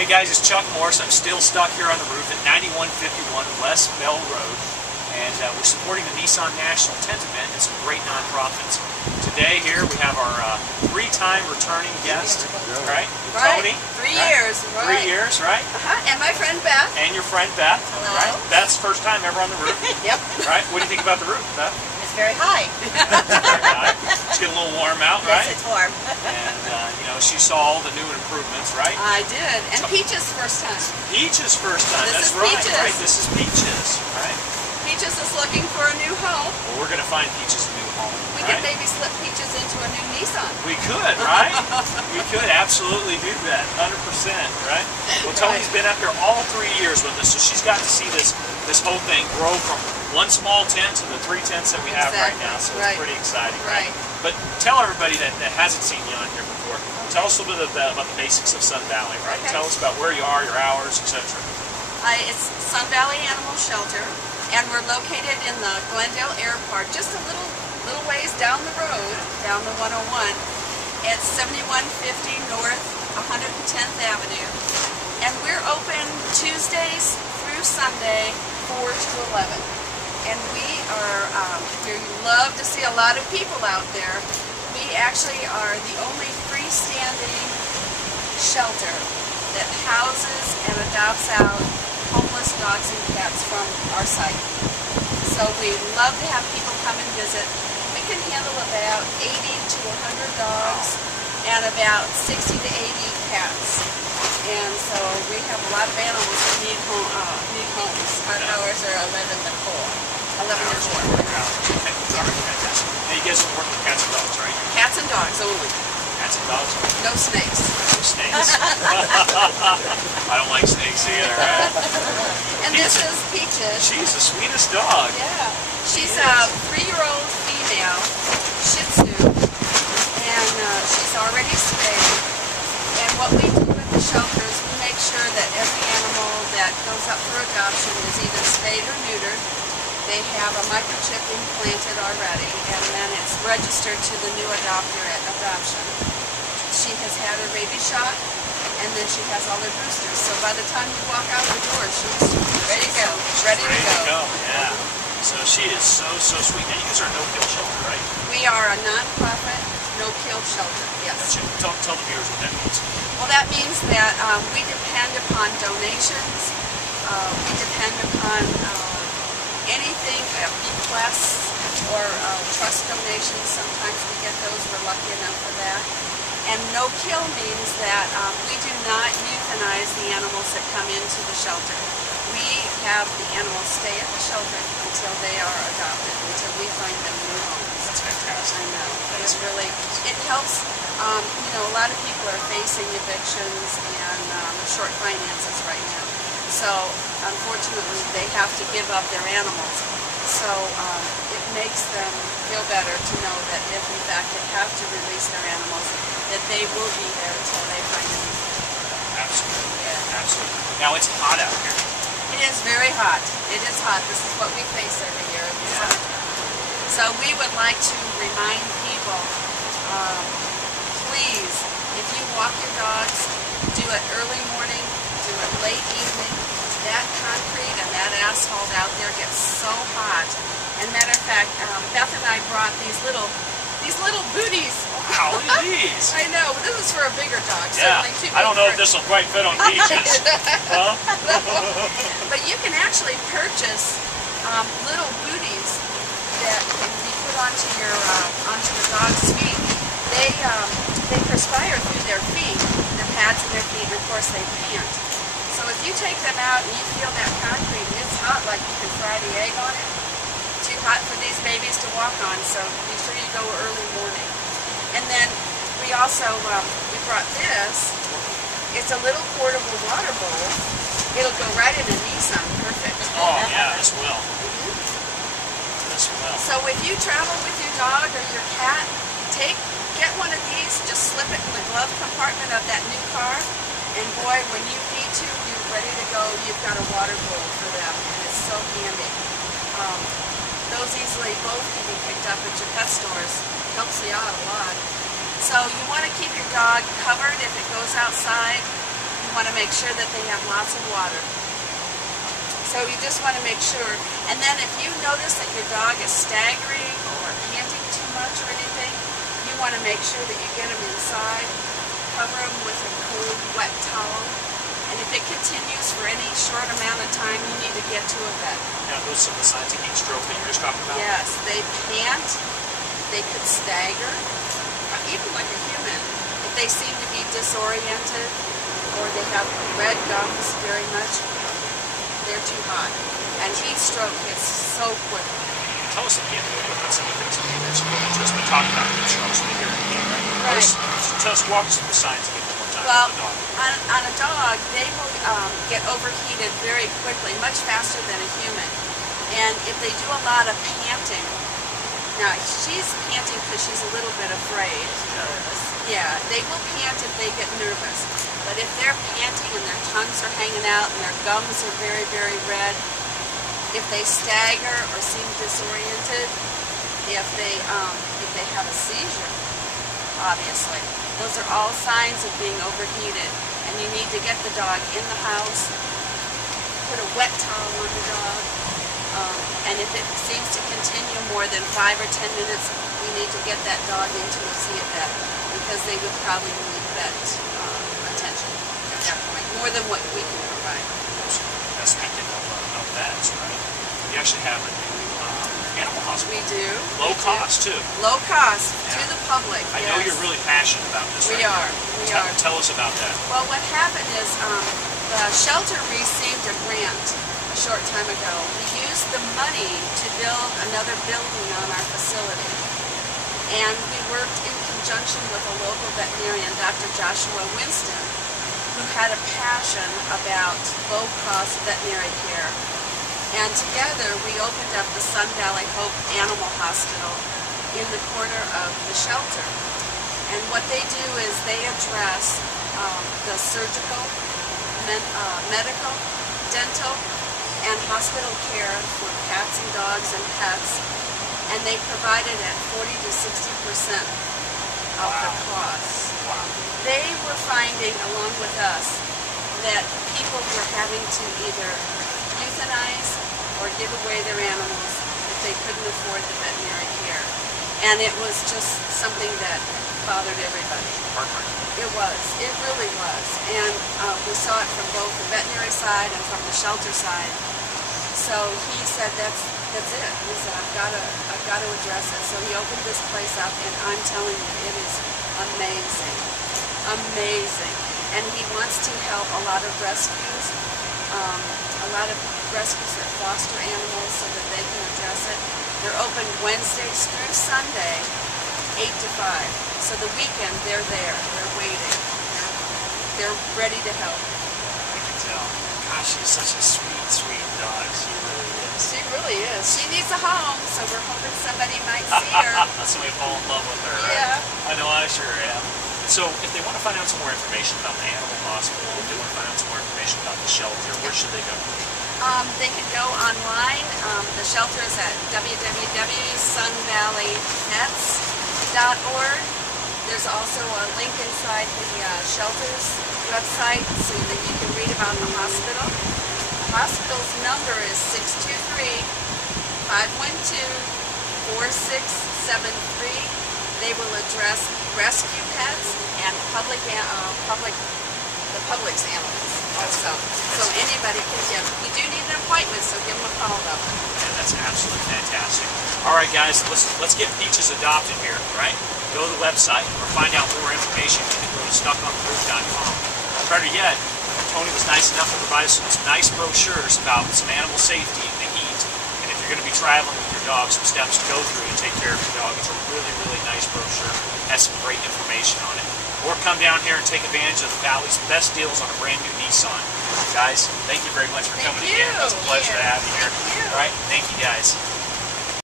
Hey guys, it's Chuck Morris. I'm still stuck here on the roof at 9151 West Bell Road, and we're supporting the Nissan National Tent Event and some great nonprofits. Today here we have our three-time returning guest, right? Tony. 3 years, right. 3 years, right? And my friend Beth. And your friend Beth, hello. Right? Beth's first time ever on the roof. Yep. Right? What do you think about the roof, Beth? It's very high. Very high. It's getting a little warm out, right? Yes, it's warm. And, you know, she saw all the new improvements, right? I did. And Peach's first time. Peach's first time. This That's is right, Peach's. right? This is Peach's, right? Peach's is looking for a new home. Well, we're going to find Peach's a new home, We right? could maybe slip Peach's into a new Nissan. We could, right? We could absolutely do that, 100%, right? Well, Tony's been up here all 3 years with us, so she's got to see this whole thing grow from one small tent to the 3 tents that we have right now, so it's pretty exciting, right? But tell everybody that hasn't seen you on here before, tell us a little bit about the basics of Sun Valley, right? Okay. Tell us about where you are, your hours, etc. It's Sun Valley Animal Shelter, and we're located in the Glendale Air Park, just a little ways down the road, down the 101. It's 7150 North 110th Avenue, and we're open Tuesdays through Sunday, 4 to 11. And we love to see a lot of people out there. We actually are the only freestanding shelter that houses and adopts out homeless dogs and cats from our site. So we love to have people come and visit. We can handle about 80 to 100 dogs and about 60 to 80 cats. And so we have a lot of animals that need homes. Our hours are 11 to 4. 11 to 4. Now you guys don't work with cats and dogs, right? Cats and dogs only. Cats and dogs? No snakes. No snakes. I don't like snakes either, right? And this is Peach's. She's the sweetest dog. Yeah. She's a 3-year-old female Shih Tzu, and she's already spayed. And what we do at the shelter is we make sure that every animal that goes up for adoption is either spayed or neutered. They have a microchip implanted already, and then it's registered to the new adopter at adoption. She has had her rabies shot, and then she has all her boosters. So by the time you walk out the door, she's ready to go. Ready to go. Yeah. So she is so sweet. Now you guys are a no-kill shelter, right? We are a non-profit, no-kill shelter. Yes. Tell the viewers what that means. Well, that means that we depend upon donations. We depend upon anything, bequests or trust donations. Sometimes we get those. We're lucky enough for that. And no-kill means that we do not euthanize the animals that come into the shelter. We have the animals stay at the shelter until they are adopted, until we find them new homes. That's fantastic. I know. It's really, it helps. You know, a lot of people are facing evictions and short finances right now. So, unfortunately, they have to give up their animals. So, it makes them feel better to know that if, in fact, they have to release their animals, that they will be there until they find them. Absolutely. Yeah. Absolutely. Now, it's hot out here. It is very hot. It is hot. This is what we face every year in the summertime. So, we would like to remind people, please, if you walk your dogs, do it early morning, do it late evening. That concrete and that asphalt out there gets so hot. And matter of fact, Beth and I brought these little booties. Wow, look at these. I know. This is for a bigger dog. Yeah. Certainly too big. I don't know if this will quite fit on Peaches. Huh? But you can actually purchase little booties that can be put onto the dog's feet. They perspire through their feet, the pads in their feet, and of course they pant. So if you take them out and you feel that concrete and it's hot, like you can fry the egg on it, too hot for these babies to walk on, so be sure you go early morning. And then we also, we brought this. It's a little portable water bowl. It'll go right in a Nissan, perfect. Oh yeah, this will. This will. So if you travel with your dog or your cat, get one of these, just slip it in the glove compartment of that new car, and boy, when you need to, you're ready to go, you've got a water bowl for them, and it's so handy. Those easily both can be picked up at your pet stores. Helps you out a lot. So you want to keep your dog covered if it goes outside. want to make sure that they have lots of water. So you just want to make sure. And then if you notice that your dog is staggering or panting too much or anything, you want to make sure that you get them inside, cover them with a cold, wet towel. And if it continues for any short amount of time, you need to get to a vet. Now, those are some of the signs of heat stroke that you were just talking about? Yes, they pant, they could stagger, even like a human. If they seem to be disoriented or they have red gums very much, they're too hot. And heat stroke hits so quickly. Tell us again about some of the things that you mentioned. We've just been talking about heat stroke, so they hear it again, right? Right. Tell us, walk us through the signs again one more time. Well, of the dog. on a dog, they will get overheated very quickly, much faster than a human. And if they do a lot of panting, now she's panting because she's a little bit afraid. Nervous. Yeah, they will pant if they get nervous. But if they're panting and their tongues are hanging out and their gums are very, very red, if they stagger or seem disoriented, if they have a seizure, obviously, those are all signs of being overheated. And you need to get the dog in the house, put a wet towel on the dog, and if it seems to continue more than 5 or 10 minutes, we need to get that dog into see a vet, because they would probably need vet attention at that point, more than what we can provide. Speaking of vets, right? You actually have a new animal hospital. We do. Low cost, too. Low cost Yeah. to the public. I know you're really passionate about this. We right are. now. We are. Tell us about that. Well, what happened is the shelter received a grant a short time ago. We used the money to build another building on our facility. And we worked in conjunction with a local veterinarian, Dr. Joshua Winston, who had a passion about low-cost veterinary care. And together we opened up the Sun Valley Hope Animal Hospital in the corner of the shelter. And what they do is they address the surgical, medical, dental, and hospital care for cats and dogs and pets. And they provide it at 40 to 60% of the cost. Wow. They were finding, along with us, that people were having to either euthanize or give away their animals if they couldn't afford the veterinary care. And it was just something that bothered everybody. Heartbreaking. It was. It really was. And we saw it from both the veterinary side and from the shelter side. So he said, that's it. He said, I've got to address it. So he opened this place up, and I'm telling you, it is amazing. Amazing. And he wants to help a lot of rescues, for foster animals so that they can address it. They're open Wednesdays through Sunday, 8 to 5. So the weekend, they're there. They're waiting. They're ready to help. I can tell. Gosh, she's such a sweet, sweet dog. She really is. She really is. She needs a home, so we're hoping somebody might see her. Somebody fall in love with her, right? Yeah. I know, I sure am. So, if they want to find out some more information about the animal hospital, if they want to find out some more information about the shelter, where should they go? They can go online. The shelter is at www.sunvalleypets.org. There's also a link inside the shelter's website so that you can read about the hospital. The hospital's number is 623-512-4673. They will address rescue pets and the public's animals also. So anybody can give. You do need an appointment, so give them a call though. Yeah, that's absolutely fantastic. All right, guys, let's get Peaches adopted here, right? Go to the website or find out more information. You can go to stuckontheRoof.com. Better yet, Tony was nice enough to provide us some nice brochures about some animal safety in the heat. And if you're going to be traveling with your dog, some steps to go through to take care of your dog. It's a really, really nice brochure. Has some great information on it. Or come down here and take advantage of the Valley's best deals on a brand new Nissan. Guys, thank you very much for coming again. It was a pleasure to have you here. Thank you. All right, thank you guys.